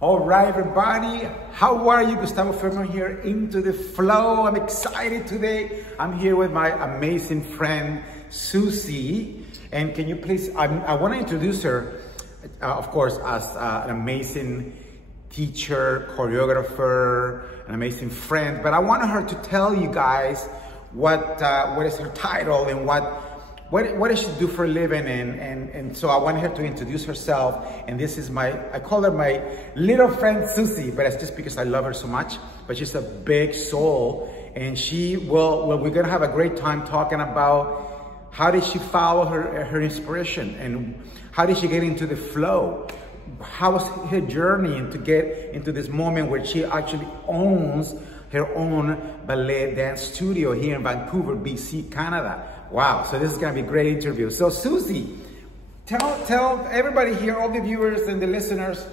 All right, everybody, how are you? Gustavo Fermo here, Into the Flow. I'm excited today. I'm here with my amazing friend, Suzy. And can you please, I want to introduce her, of course, as an amazing teacher, choreographer, an amazing friend. But I want her to tell you guys what is her title and what does she do for a living, and so I want her to introduce herself. And this is I call her my little friend Suzy, but it's just because I love her so much. But she's a big soul, and we're gonna have a great time talking about how did she follow her inspiration, and how did she get into the flow? How was her journey to get into this moment where she actually owns her own ballet dance studio here in Vancouver, BC, Canada. Wow, so this is gonna be a great interview. So Suzy, tell everybody here, all the viewers and the listeners,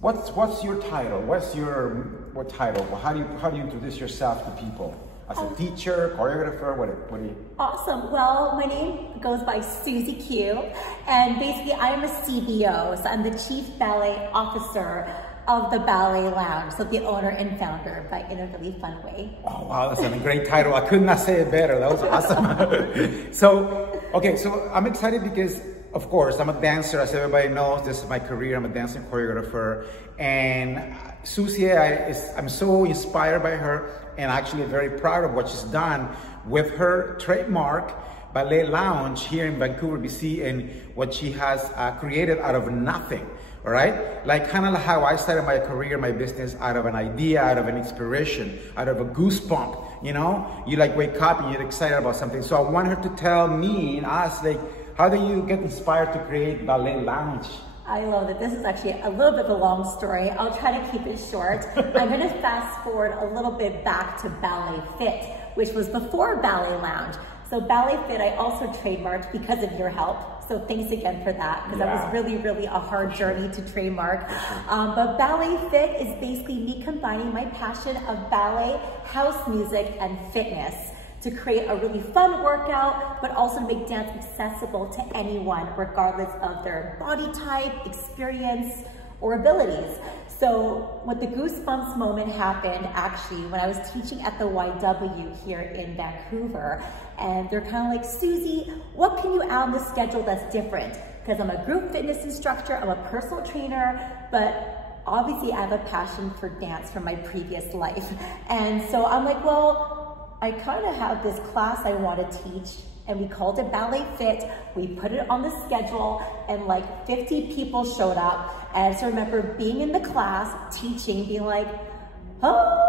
what's your title? What title? How do you introduce yourself to people? As a teacher, choreographer, what do you? Awesome. Well, my name goes by Suzy Q, and basically I'm a CBO, so I'm the Chief Ballet Officer of the Ballet Lounge, so the owner and founder, but in a really fun way. Oh wow, that's a great title. I could not say it better. That was awesome. So I'm excited because, of course, I'm a dancer. As everybody knows, this is my career. I'm a dancing choreographer. And Suzy, I'm so inspired by her, and actually very proud of what she's done with her trademark Ballet Lounge here in Vancouver, BC, and what she has created out of nothing. All right, like kind of how I started my career, my business, out of an idea, out of an inspiration, out of a goosebump. You know, you like wake up and you're excited about something. So I want her to tell me and us, like, how do you get inspired to create Ballet Lounge? I love that. This is actually a little bit of a long story. I'll try to keep it short. I'm going to fast forward a little bit back to Ballet Fit, which was before Ballet Lounge. So Ballet Fit, I also trademarked because of your help. So thanks again for that, because that was really, really a hard journey to trademark. But Ballet Fit is basically me combining my passion of ballet, house music, and fitness to create a really fun workout, but also make dance accessible to anyone, regardless of their body type, experience, or abilities. So what the goosebumps moment happened actually when I was teaching at the YW here in Vancouver, and they're kind of like, Suzy, what can you add on the schedule that's different? Because I'm a group fitness instructor, I'm a personal trainer, but obviously I have a passion for dance from my previous life. And so I'm like, well, I kind of have this class I want to teach, and we called it Ballet Fit. We put it on the schedule, and like 50 people showed up. And I just remember being in the class, teaching, being like, oh,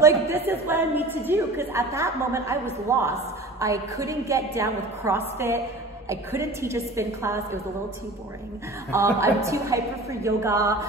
like this is what I need to do. Because at that moment I was lost. I couldn't get down with CrossFit. I couldn't teach a spin class. It was a little too boring. I'm too hyper for yoga.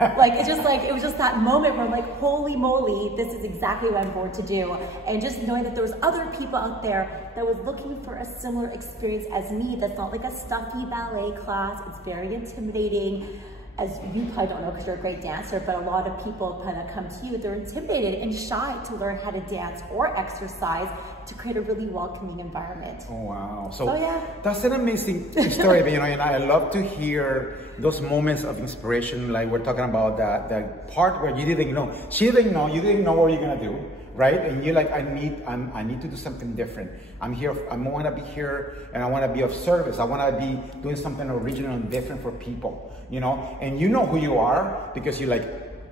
It was just that moment where I'm like, holy moly, this is exactly what I'm born to do. And just knowing that there was other people out there that was looking for a similar experience as me, that's not like a stuffy ballet class. It's very intimidating. As you probably don't know because you're a great dancer, but a lot of people kind of come to you, they're intimidated and shy to learn how to dance or exercise to create a really welcoming environment. Oh, wow. So yeah, that's an amazing story, you know, and I love to hear those moments of inspiration, like we're talking about that part where you didn't know, she didn't know, you didn't know what you're gonna do, right? And you're like, I need to do something different. I'm here, I wanna be here, and I wanna be of service. I wanna be doing something original and different for people, you know? And you know who you are, because you're like,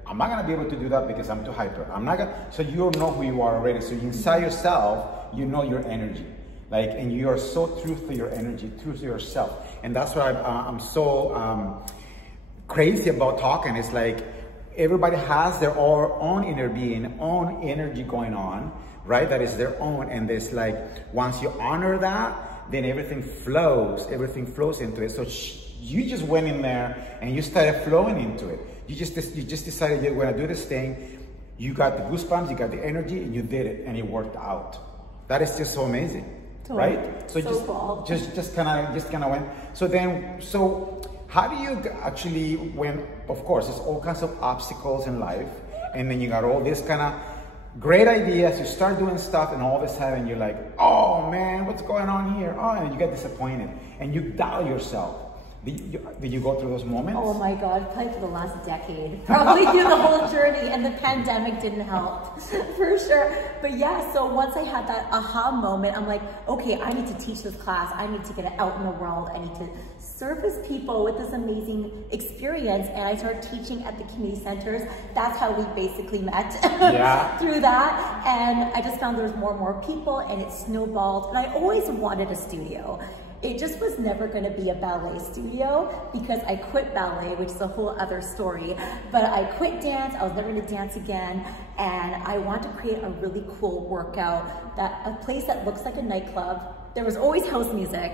I'm not gonna be able to do that because I'm too hyper. So you know who you are already. So inside yourself, you know your energy. Like, and you are so true to your energy, true to yourself. And that's why I'm so crazy about talking. It's like, everybody has their own inner being, own energy going on, right? That is their own. And there's like, once you honor that, then everything flows into it. So you just went in there and you started flowing into it. You just decided you're gonna do this thing. You got the goosebumps, you got the energy, and you did it, and it worked out. That is just so amazing, right? So cool. just kind of went. So how do you actually, when, of course, there's all kinds of obstacles in life, and then you got all this kind of great ideas, you start doing stuff, and all of a sudden you're like, oh man, what's going on here? Oh, and you get disappointed, and you doubt yourself. Did you go through those moments? Oh my God, probably for the last decade. Probably through the whole journey, and the pandemic didn't help, for sure. But yeah, so once I had that aha moment, I'm like, okay, I need to teach this class. I need to get it out in the world. I need to service people with this amazing experience. And I started teaching at the community centers. That's how we basically met through that. And I just found there was more and more people, and it snowballed. And I always wanted a studio. It just was never going to be a ballet studio because I quit ballet, which is a whole other story. But I quit dance. I was never going to dance again. And I want to create a really cool workout, a place that looks like a nightclub. There was always house music,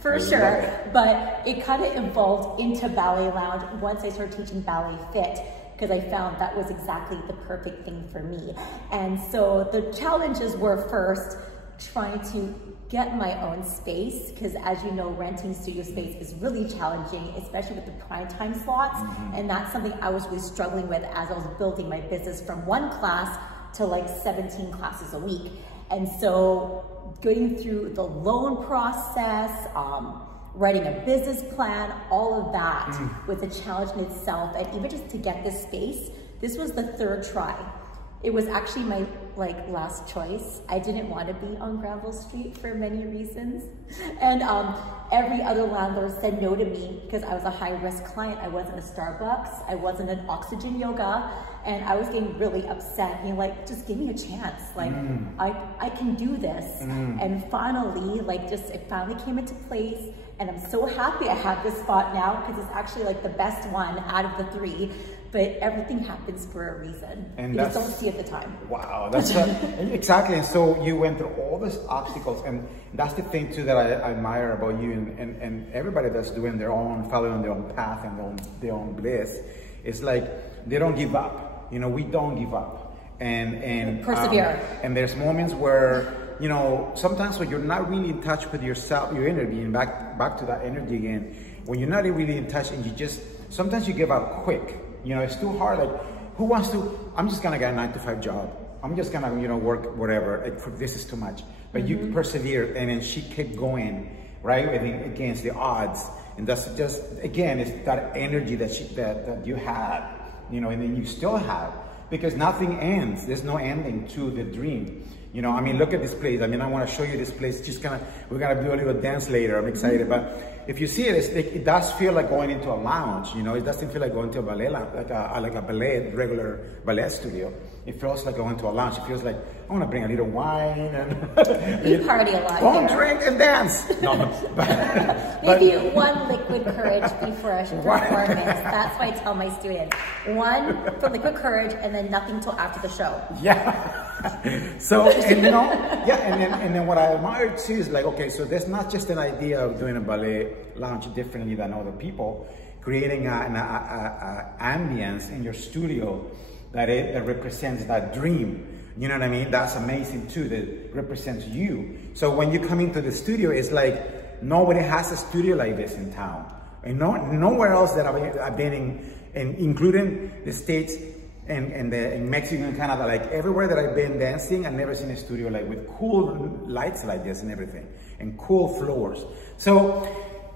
for sure, but it kind of evolved into ballet lounge once I started teaching ballet fit, because I found that was exactly the perfect thing for me. And so the challenges were first trying to get my own space, because as you know, renting studio space is really challenging, especially with the prime time slots. And that's something I was really struggling with as I was building my business from one class to like 17 classes a week. And so going through the loan process, writing a business plan, all of that was a challenge in itself. And even just to get this space, this was the third try. It was actually my last choice. I didn't want to be on Granville Street for many reasons. And every other landlord said no to me because I was a high risk client. I wasn't a Starbucks. I wasn't an Oxygen Yoga. And I was getting really upset, being like, just give me a chance. I can do this. And finally, it finally came into place. And I'm so happy I have this spot now because it's actually the best one out of the three. But everything happens for a reason. And you just don't see at the time. Wow, that's exactly. And so you went through all these obstacles, and that's the thing too that I admire about you and everybody that's doing following their own path and their own bliss. It's like they don't give up. We don't give up, and persevere. And there's moments where sometimes when you're not really in touch with yourself, your energy, and back to that energy again. When you're not really in touch, and sometimes you give up quick. It's too hard. Who wants to? I'm just gonna get a 9-to-5 job. I'm just gonna, work whatever. This is too much. But you persevered, and then she kept going, right? Against the odds, and that's just again, it's that energy that you had, and then you still have, because nothing ends. There's no ending to the dream. Look at this place. I want to show you this place. We're gonna do a little dance later. I'm excited, but if you see it, it does feel like going into a lounge. It doesn't feel like going to a ballet lounge, like a regular ballet studio. It feels like going to a lounge. It feels like I want to bring a little wine and you party a lot. Don't drink and dance. No, maybe one liquid courage before a performance. That's why I tell my students: one for liquid courage, and then nothing till after the show. Yeah. So and then what I admire too is okay, so there's not just an idea of doing a ballet lounge differently than other people, creating an ambience in your studio that represents that dream. You know what I mean? That's amazing too, that represents you. So when you come into the studio, it's like nobody has a studio like this in town. And nowhere else that I've been in, including the States and in Mexico and Canada, everywhere that I've been dancing, I've never seen a studio with cool lights like this and everything, and cool floors. So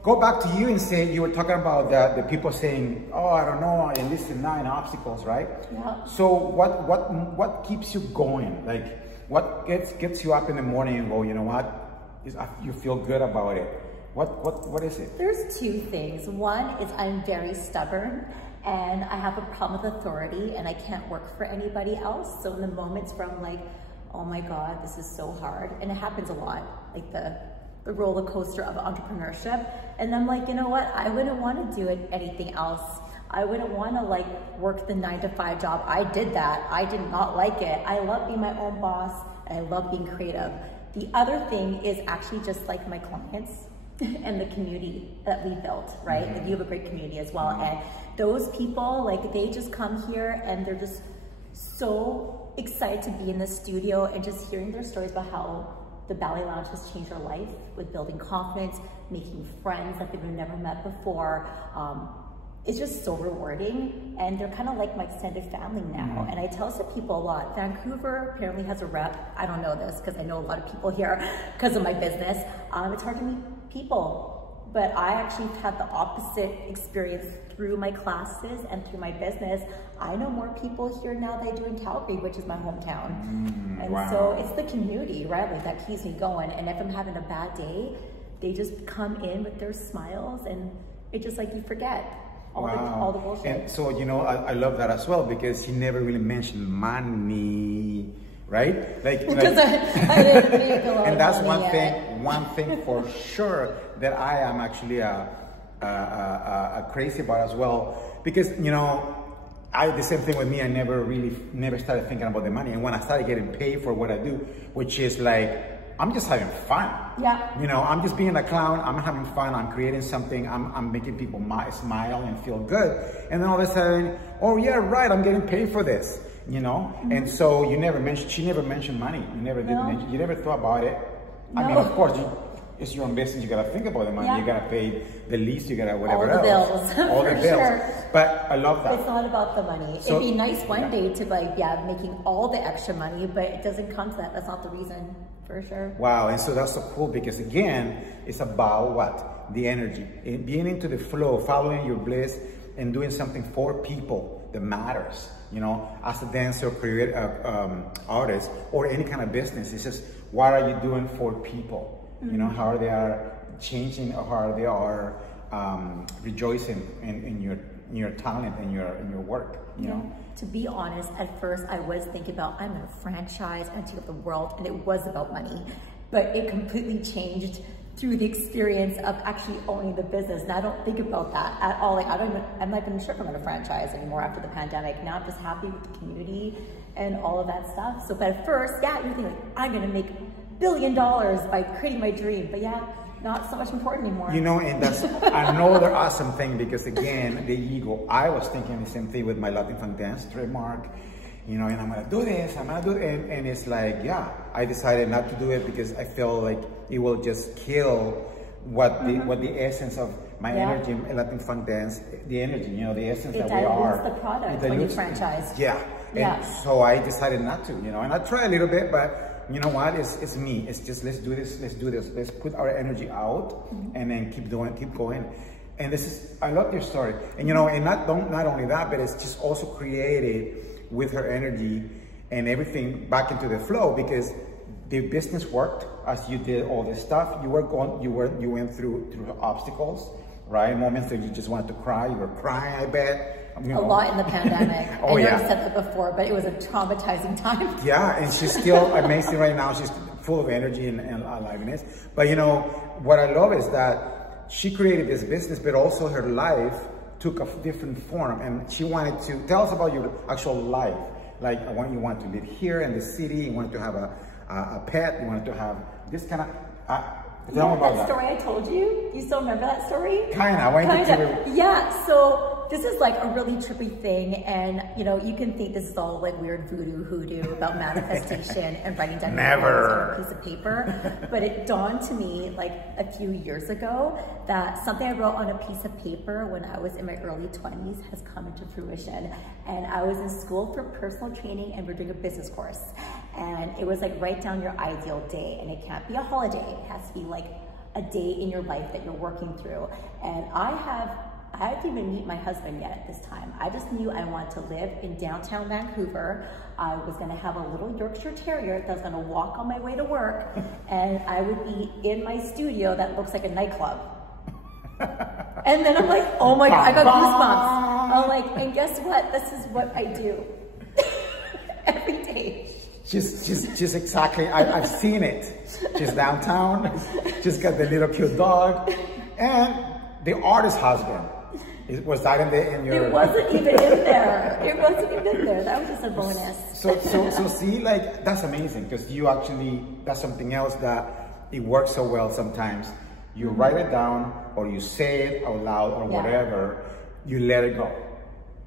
go back to you and say, you were talking about the people saying, oh, I don't know, and this is 9 obstacles, right? Yeah. So what keeps you going? What gets you up in the morning and go, you know what, you feel good about it? What is it? There's 2 things. One is I'm very stubborn, and I have a problem with authority, and I can't work for anybody else. So in the moments where I'm like, oh my God, this is so hard, and it happens a lot, the roller coaster of entrepreneurship. And I'm like, you know what? I wouldn't want to do anything else. I wouldn't want to work the 9-to-5 job. I did that. I did not like it. I love being my own boss, and I love being creative. The other thing is actually just my clients and the community that we built, right? You have a great community as well. And those people, they just come here and they're just so excited to be in the studio, and just hearing their stories about how the Ballet Lounge has changed their life with building confidence, making friends that they've never met before. It's just so rewarding, and they're kind of like my extended family now. And I tell this to people a lot. Vancouver apparently has a rep. I don't know this because I know a lot of people here because of my business. It's hard to meet people but I actually had the opposite experience through my classes and through my business. I know more people here now than I do in Calgary, which is my hometown. And so it's the community, right, like that keeps me going. And if I'm having a bad day, they just come in with their smiles, and it's just like you forget all the bullshit. And so, you know, I love that as well, because he never really mentioned money, right? Because I didn't make a lot and of that's money one thing for sure that I am actually crazy about as well, because, you know, the same thing with me. I never started thinking about the money, and when I started getting paid for what I do, which is like, I'm just having fun. Yeah. You know, I'm just being a clown. I'm having fun. I'm creating something. I'm making people smile and feel good. And then all of a sudden, oh yeah, right, I'm getting paid for this. You know, and so she never mentioned money. You never did mention. You never thought about it. No. I mean, of course, it's your own business. You gotta think about the money. You gotta pay the lease. You gotta whatever all the else. bills. All the bills. Sure. But I love that. It's not about the money. So, it'd be nice one day to like, making all the extra money, but it doesn't come to that. That's not the reason, for sure. Wow, and so that's so cool, because again, it's about what? The energy. And being into the flow, following your bliss, and doing something for people that matters. You know, as a dancer, creative artist, or any kind of business, it's just, what are you doing for people? You know, how they are changing, or how they are rejoicing in your talent and your work, you know? To be honest, at first I was thinking about, I'm gonna franchise and take over the world, and it was about money, but it completely changed through the experience of actually owning the business. And I don't think about that at all. Like, I'm not even sure if I'm gonna franchise anymore after the pandemic. Now I'm just happy with the community and all of that stuff. So, but at first, you're thinking like, I'm gonna make $1 billion by creating my dream. But not so much important anymore. You know, and that's another awesome thing, because again, the ego. I was thinking the same thing with my Latin funk dance trademark. You know, and I'm gonna do this, I'm gonna do it, and it's like, I decided not to do it, because I feel like it will just kill what the essence of my energy in Latin funk dance, the energy, you know, the essence that we are. It dilutes the product when you franchise. And so I decided not to, you know, and I tried a little bit, but you know what, it's me. It's just, let's do this, let's put our energy out, and then keep going. And this is, I love your story. And you know, and not only that, but it's just also created with her energy and everything back into the flow, because the business worked as you did all this stuff. You went through obstacles, right? Moments that you just wanted to cry. You were crying, I bet. A lot in the pandemic. I know I said that before, but it was a traumatizing time. Yeah, and she's still amazing right now. She's full of energy and aliveness. But you know, what I love is that she created this business, but also her life took a different form, and she wanted to tell us about your actual life. Like, you want to live here in the city, you wanted to have a pet, you wanted to have this kind of, tell me about that story I told you? You still remember that story? Kinda. Yeah, so this is like a really trippy thing, and you know, you can think this is all like weird voodoo hoodoo about manifestation and writing down Never. on a piece of paper, but it dawned to me like a few years ago that something I wrote on a piece of paper when I was in my early 20s has come into fruition. And I was in school for personal training, and we're doing a business course, and it was like, write down your ideal day, and it can't be a holiday, it has to be like a day in your life that you're working through. And I didn't even meet my husband yet at this time. I just knew I wanted to live in downtown Vancouver. I was gonna have a little Yorkshire Terrier that was gonna walk on my way to work, and I would be in my studio that looks like a nightclub. And then I'm like, oh my God, I got goosebumps. I'm like, and guess what? This is what I do every day. She's exactly, I've seen it. She's downtown, she's got the little cute dog, and the artist husband. Was that in your... It wasn't even in there. It wasn't even in there. That was just a bonus. So see, like, that's amazing, because you actually, that's something else that it works so well sometimes. You write it down, or you say it out loud, or whatever, you let it go,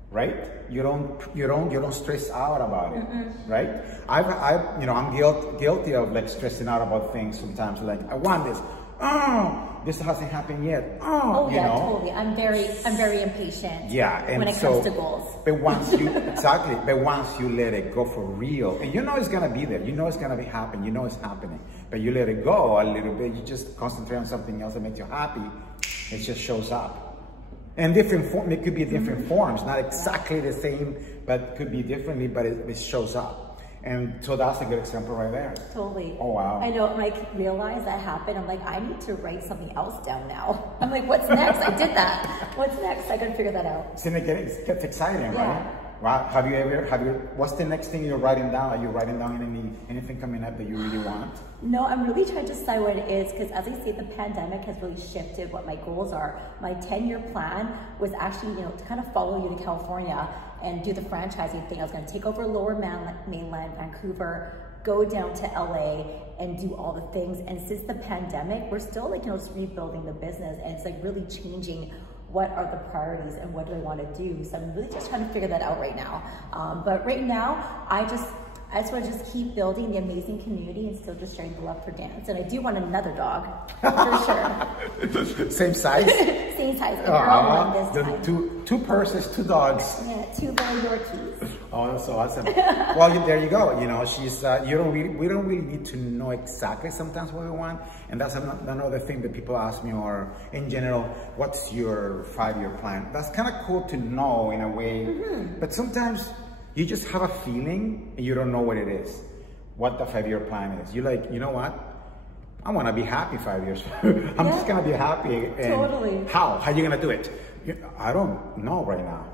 right? You don't stress out about it, right? I'm guilty of like stressing out about things sometimes. Like, I want this. Oh, this hasn't happened yet. Oh yeah, totally. I'm very impatient. Yeah, and when it comes to goals. But once you once you let it go for real, and you know it's gonna be there, you know it's gonna be happening, you know it's happening, but you let it go a little bit. You just concentrate on something else that makes you happy. It just shows up. And different form, it could be different forms, not exactly the same, but could be differently, but it shows up. And so that's a good example right there. Totally. Oh, wow. I know, when I realized that happened, I'm like, I need to write something else down now. I'm like, what's next? I did that. What's next? I gotta figure that out. So it gets exciting, right? Wow. What's the next thing you're writing down? Are you writing down anything coming up that you really want? No, I'm really trying to decide what it is, because as I say, the pandemic has really shifted what my goals are. My 10-year plan was actually, you know, to kind of follow you to California and do the franchising thing. I was going to take over Lower Mainland, Vancouver, go down to LA and do all the things. And since the pandemic, we're still like, you know, just rebuilding the business, and it's like really changing what are the priorities and what do I want to do. So I'm really just trying to figure that out right now. But right now, I just want to just keep building the amazing community and still just sharing the love for dance. And I do want another dog, for sure. Same size? Same size, a girl one this time. Two purses, 2 dogs. Yeah, 2 little Yorkies. Oh, that's so awesome. Well, there you go. You know, she's, we don't really need to know exactly sometimes what we want. And that's another thing that people ask me, or in general, what's your 5-year plan? That's kind of cool to know in a way, but sometimes you just have a feeling and you don't know what it is, what the 5-year plan is. You're like, you know what? I want to be happy 5 years. I'm just going to be happy. And totally. How are you going to do it? I don't know right now.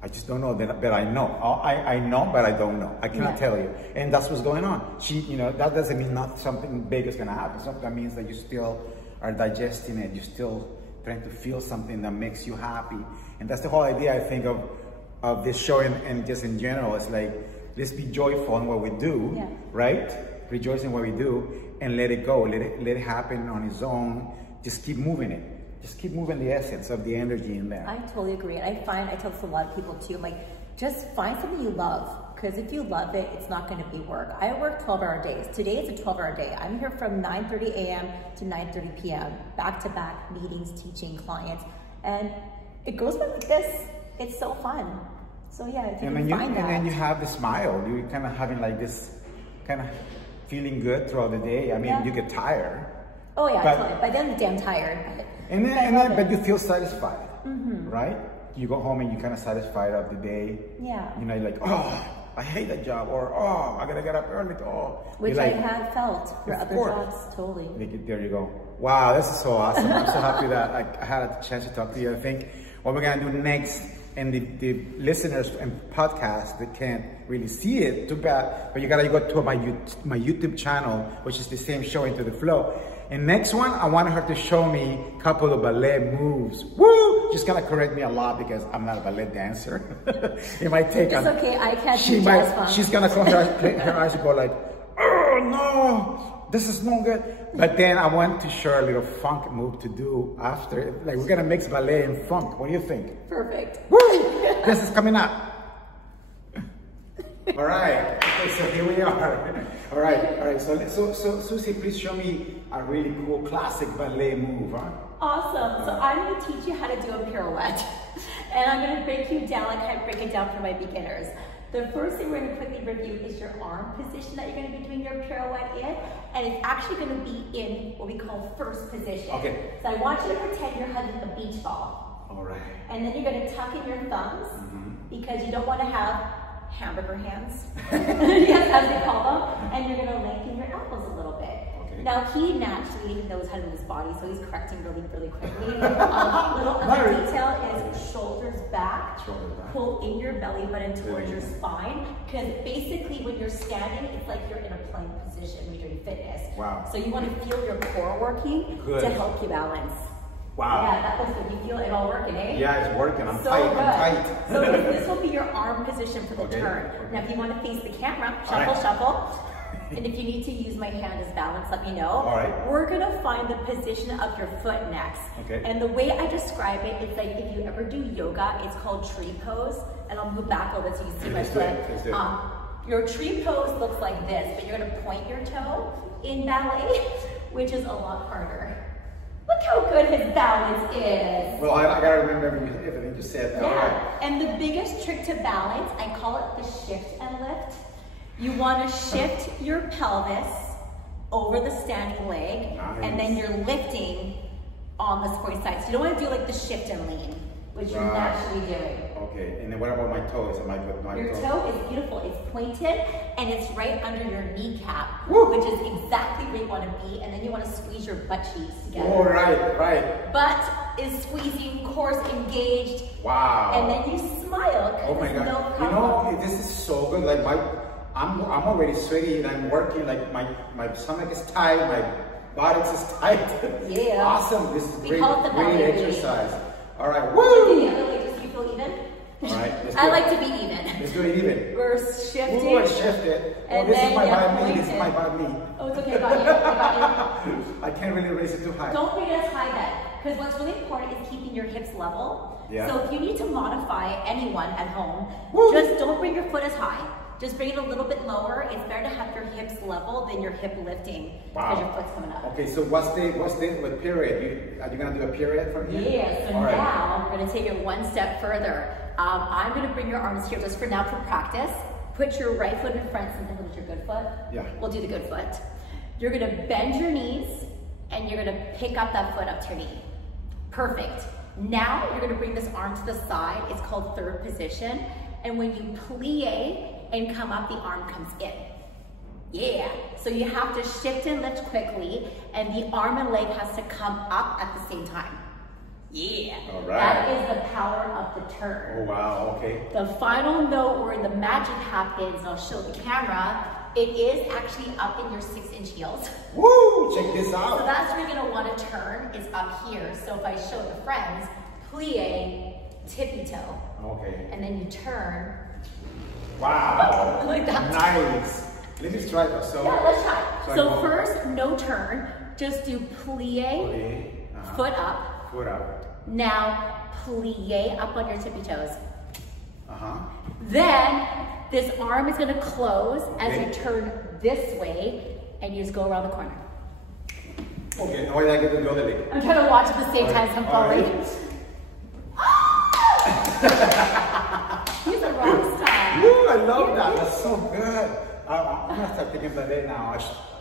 I just don't know, but I know. I know, but I don't know. I cannot tell you. And that's what's going on. You know, that doesn't mean not something big is going to happen. That means that you still are digesting it. You're still trying to feel something that makes you happy. And that's the whole idea, I think, of this show and just in general. It's like, let's be joyful in what we do, right? Rejoice in what we do and let it go. Let it happen on its own. Just keep moving it. Just keep moving the essence of the energy in there. I totally agree. And I tell this to a lot of people too. I'm like, just find something you love. Because if you love it, it's not going to be work. I work 12-hour days. Today is a 12-hour day. I'm here from 9:30 a.m. to 9:30 p.m. Back-to-back meetings, teaching clients. And it goes by like this. It's so fun. So yeah, if you can find that. And then you have the smile. You're kind of having like this kind of feeling good throughout the day. I mean, you get tired. Oh yeah, totally. By then the day I'm tired. But you feel satisfied, right? You go home and you're kind of satisfied of the day. Yeah. You know, you're like, oh, I hate that job, or oh, I gotta get up early. Oh, which I have felt for other jobs, totally. There you go. Wow, this is so awesome. I'm so happy that I had a chance to talk to you. I think what we're gonna do next, and the listeners and podcast that can't really see it, too bad, but you gotta go to my YouTube channel, which is the same show, Into the Flow. And next one, I want her to show me a couple of ballet moves. Woo! She's gonna correct me a lot because I'm not a ballet dancer. It might take. It's okay. I can't do jazz funk. She's gonna close her eyes and go like, "Oh no, this is no good." But then I want to show her a little funk move to do after. Like we're gonna mix ballet and funk. What do you think? Perfect. Woo! This is coming up. All right. Okay, so here we are. All right. So Suzy, please show me a really cool classic ballet move, huh? Awesome. So I'm going to teach you how to do a pirouette. And I'm going to break you down, like I break it down for my beginners. The first thing we're going to quickly review is your arm position that you're going to be doing your pirouette in. And it's actually going to be in what we call first position. Okay. So I want you to pretend you're hugging a beach ball. All right. And then you're going to tuck in your thumbs because you don't want to have hamburger hands, yes, as they call them, and you're going to lengthen your elbows a little bit. Okay. Now, he naturally knows how to move his body, so he's correcting really, really quickly. Little other detail is shoulders back, pull in your belly button towards your spine, because basically when you're standing, it's like you're in a plank position when you're doing fitness. Wow. So you want to feel your core working to help you balance. Wow. Yeah, that was good. You feel it all working, eh? Yeah, it's working. I'm so tight. Good. I'm tight. So this will be your arm position for the turn. Now, if you want to face the camera, shuffle. And if you need to use my hand as balance, let me know. All right. We're going to find the position of your foot next. Okay. And the way I describe it, it's like if you ever do yoga, it's called tree pose. And I'll move back a little bit so you see my foot. Your tree pose looks like this, but you're going to point your toe in ballet, which is a lot harder. Look how good his balance is. Well, I gotta remember everything you said. Yeah, right. And the biggest trick to balance, I call it the shift and lift. You want to shift your pelvis over the standing leg, and then you're lifting on the supporting side. So you don't want to do like the shift and lean, which you're naturally doing. Okay, and then what about my toes? Am I good? Your toe is beautiful. It's pointed and it's right under your kneecap, Woo. which is exactly where you want to be. And then you want to squeeze your butt cheeks together. Oh, right. Butt is squeezing, core engaged. Wow. And then you smile. Oh my God. No You problem. know, this is so good. Like I'm already sweaty and I'm working. Like my stomach is tight. My body is tight. Yeah. Awesome. This is great. Call it the great Ballet. exercise. All right. Woo. The other way, just you feel even? All right. I like to be even. Let's do it even. We're shifting. Ooh, I shifted. Oh, this is my bad knee. This is my bad knee. Oh, it's okay. I got you. I can't really raise it too high. Don't bring it as high then, because what's really important is keeping your hips level. Yeah. So if you need to modify anyone at home, Woo. just don't bring your foot as high. Just bring it a little bit lower. It's better to have your hips level than your hip lifting because your foot's coming up. Okay, so what's the period? Are you gonna do a period from here? Yeah, so now we're gonna take it one step further. I'm gonna bring your arms here just for now for practice. Put your right foot in front, sometimes with your good foot. Yeah. We'll do the good foot. You're gonna bend your knees and you're gonna pick up that foot up to your knee. Perfect. Now you're gonna bring this arm to the side. It's called third position. And when you plie and come up, the arm comes in. Yeah, so you have to shift and lift quickly, and the arm and leg has to come up at the same time. Yeah, all right. That is the power of the turn. Oh wow, okay. The final note where the magic happens, I'll show the camera, it is actually up in your 6-inch heels. Woo, check this out. So that's where you're gonna wanna turn, is up here. So if I show the friends, plie, tippy toe. Okay. And then you turn. Wow. Like that. Nice. Let me try that. So, yeah, let's try. So first, first, no turn. Just do plie, foot up. Foot up. Now, plie up on your tippy toes. Uh-huh. Then, this arm is gonna close as you turn this way, and you just go around the corner. Okay, now I get to the other leg. I'm trying to watch at the same time, so I'm falling. He's a rock star. Woo, I love that. That's so good. I'm gonna start taking ballet now. I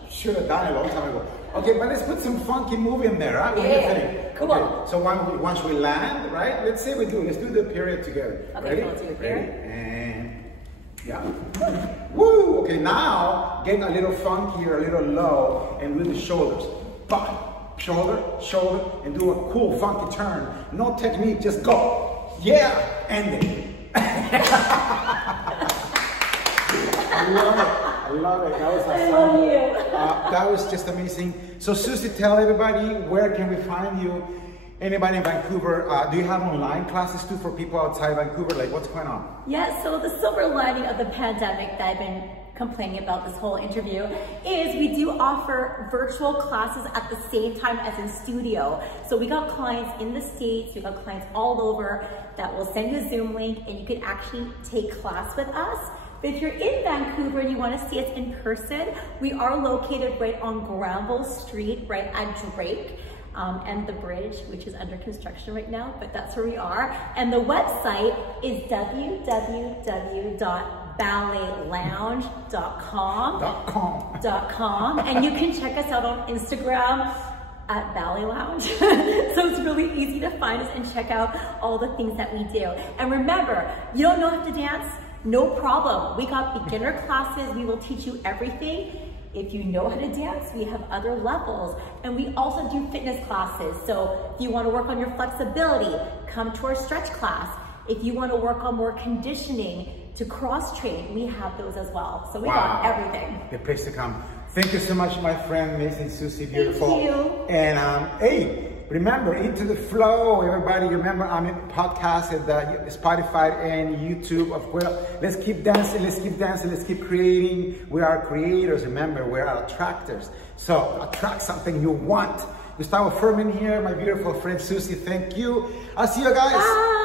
should have done it a long time ago. Okay, but let's put some funky move in there, huh? Yeah. Come on. So once we land, right? Let's say let's do the period together. Okay, ready? so let's do the period. Ready? And yeah. Woo! Okay, now get a little funkier, a little low, and with the shoulders. Bop, shoulder, shoulder, and do a cool funky turn. No technique, just go. Yeah, end it. I love it. I love it. That was awesome. I love you. That was just amazing. So Suzy, tell everybody, where can we find you? Anybody in Vancouver? Do you have online classes too for people outside Vancouver? Like, what's going on? Yeah, so the silver lining of the pandemic that I've been complaining about this whole interview is we do offer virtual classes at the same time as in studio. So we got clients in the States, we got clients all over that will send you a Zoom link and you can actually take class with us. But if you're in Vancouver and you want to see us in person, we are located right on Granville Street, right at Drake. And the bridge, which is under construction right now, but that's where we are. And the website is www.balletlounge.com. And you can check us out on Instagram at Ballet Lounge. So it's really easy to find us and check out all the things that we do. And remember, you don't know how to dance? No problem. We got beginner classes. We will teach you everything. If you know how to dance, we have other levels. And we also do fitness classes. So if you want to work on your flexibility, come to our stretch class. If you want to work on more conditioning to cross train, we have those as well. So we got everything. The place to come. Thank you so much, my friend, amazing Suzy, beautiful. Thank you. And hey, remember, Into the Flow, everybody. Remember, I'm in podcast at Spotify and YouTube. Of course, let's keep dancing, let's keep dancing, let's keep creating. We are creators. Remember, we're attractors. So attract something you want. Gustavo Furman here, my beautiful friend Suzy. Thank you. I'll see you guys. Bye.